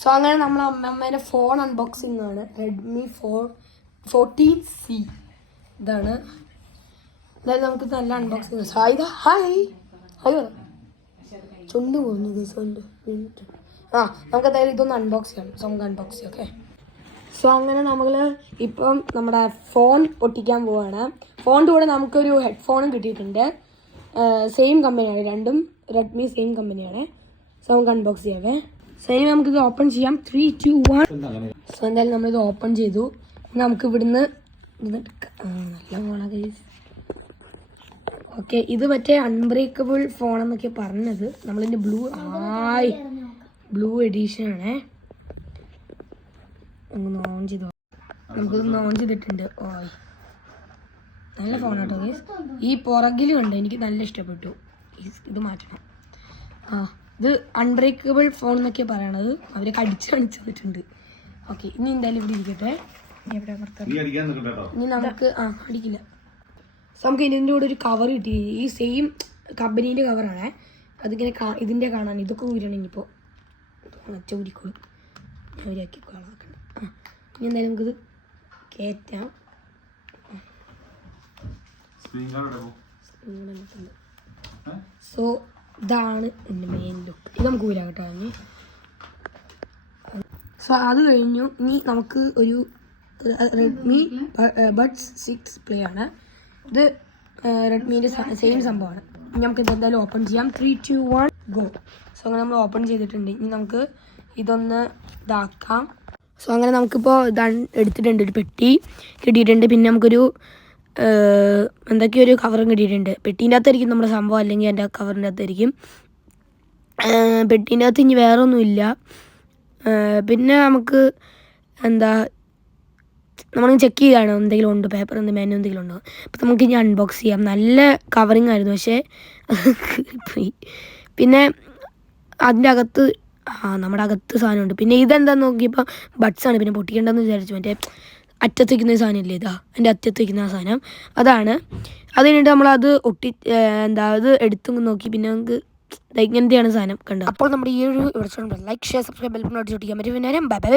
So അങ്ങനെ നമ്മൾ അമ്മേൻ്റെ ഫോൺ അൺബോക്സിംഗ് ആണ്. റെഡ്മി 14C ഇതാണ്. എന്തായാലും നമുക്ക് നല്ല അൺബോക്സിങ്. ഹായ് ഹായ് ഹായ് ചുണ്ട് പോകുന്നു ദിവസമുണ്ട്. നമുക്ക് എന്തായാലും ഇതൊന്ന് അൺബോക്സ് ചെയ്യണം. സോ നമുക്ക് അൺബോക്സ് ചെയ്യാം. ഓക്കെ. സോ അങ്ങനെ നമ്മൾ ഇപ്പം നമ്മുടെ ഫോൺ പൊട്ടിക്കാൻ പോവാണ്. ഫോണിൻ്റെ കൂടെ നമുക്കൊരു ഹെഡ്ഫോണും കിട്ടിയിട്ടുണ്ട്. സെയിം കമ്പനിയാണ്, രണ്ടും റെഡ്മി സെയിം കമ്പനിയാണ്. സോ നമുക്ക് അൺബോക്സ് ചെയ്യാവേ. സെയിം നമുക്കിത് ഓപ്പൺ ചെയ്യാം. 3, 2, 1. സോ എന്തായാലും നമ്മളിത് ഓപ്പൺ ചെയ്തു. നമുക്ക് ഇവിടുന്ന് നല്ല ഫോണൊക്കെ. ഓക്കെ, ഇത് മറ്റേ അൺബ്രേക്കബിൾ ഫോൺ എന്നൊക്കെ പറഞ്ഞത്. നമ്മളിതിൻ്റെ ബ്ലൂ എഡീഷൻ ആണേ. നമുക്കൊന്ന് ഓൺ ചെയ്ത് നമുക്കിതൊന്ന് ഓൺ ചെയ്തിട്ടുണ്ട്. നല്ല ഫോണാട്ടോ ഗൈസ്. ഈ പുറകിൽ കണ്ടോ, എനിക്ക് നല്ല ഇഷ്ടപ്പെട്ടു. ഇത് മാറ്റണം. ഇത് അൺബ്രേക്കബിൾ ഫോൺ എന്നൊക്കെ പറയണത്. അവരെ കടിച്ച് തന്നിട്ടുണ്ട്. ഓക്കെ, ഇനി എന്തായാലും ഇവിടെ ഇരിക്കട്ടെ. ഇനി നമുക്ക് അടിക്കില്ല. സോ നമുക്ക് ഇതിൻ്റെ കൂടെ ഒരു കവർ കിട്ടി. ഈ സെയിം കമ്പനീൻ്റെ കവറാണേ. അതിങ്ങനെ ഇതിൻ്റെ കാണാൻ ഇതൊക്കെ ഊരണം. ഇനിയിപ്പോൾ ഊരിക്കോളും. അവരാക്കി കളാക്കണം. ഇനി എന്തായാലും നമുക്കിത് കയറ്റാം. സോ ഇതാണ് എൻ്റെ മെയിൻ ലുക്ക്. ഇത് നമുക്ക് ഊരാം കേട്ടോ. ഇനി സോ അത് കഴിഞ്ഞു. ഇനി നമുക്ക് ഒരു റെഡ്മി ബഡ്സ് 6 പ്ലേ ആണ്. ഇത് റെഡ്മീൻ്റെ സെയിം സംഭവമാണ്. ഇനി നമുക്ക് ഇതെന്തായാലും ഓപ്പൺ ചെയ്യാം. 3, 2, 1 ഗോ. സോ അങ്ങനെ നമ്മൾ ഓപ്പൺ ചെയ്തിട്ടുണ്ട്. ഇനി നമുക്ക് ഇതൊന്ന് ഇതാക്കാം. സോ അങ്ങനെ നമുക്കിപ്പോൾ എടുത്തിട്ടുണ്ട്. ഒരു പെട്ടി കിട്ടിയിട്ടുണ്ട്. പിന്നെ നമുക്കൊരു എന്തൊക്കെയോ ഒരു കവറും കിട്ടിയിട്ടുണ്ട്. പെട്ടീൻ്റെ അകത്തായിരിക്കും നമ്മുടെ സംഭവം, അല്ലെങ്കിൽ എൻ്റെ കവറിൻ്റെ അകത്തായിരിക്കും. പെട്ടീൻ്റെ അകത്ത് ഇനി വേറെ ഒന്നുമില്ല. പിന്നെ നമുക്ക് നമ്മൾ ചെക്ക് ചെയ്യുകയാണ് എന്തെങ്കിലും ഉണ്ടോ, പേപ്പർ മെനു എന്തെങ്കിലും ഉണ്ടോ. അപ്പോൾ നമുക്ക് ഇനി അൺബോക്സ് ചെയ്യാം. നല്ല കവറിങ് ആയിരുന്നു, പക്ഷേ പോയി. പിന്നെ അതിൻ്റെ അകത്ത് നമ്മുടെ അകത്ത് സാധനമുണ്ട്. പിന്നെ ഇതെന്താന്ന് നോക്കിയപ്പോൾ ബഡ്സാണ്. പിന്നെ പൊട്ടിക്കേണ്ടെന്ന് വിചാരിച്ചു. മറ്റേ അറ്റത്ത് വയ്ക്കുന്ന സാധനം ഇല്ലേ, എൻ്റെ അറ്റത്ത് വയ്ക്കുന്ന ആ സാധനം അതാണ്. അത് കഴിഞ്ഞിട്ട് നമ്മളത് അത് എടുത്തു നോക്കി. പിന്നെ നമുക്ക് ഇങ്ങനത്തെയാണ് സാധനം കണ്ടത്. അപ്പോൾ നമ്മുടെ ഈ ഒരു like, share, subscribe, bell button അടിച്ചോട്ടിക്കാൻ പറ്റും. പിന്നെ ബൈ.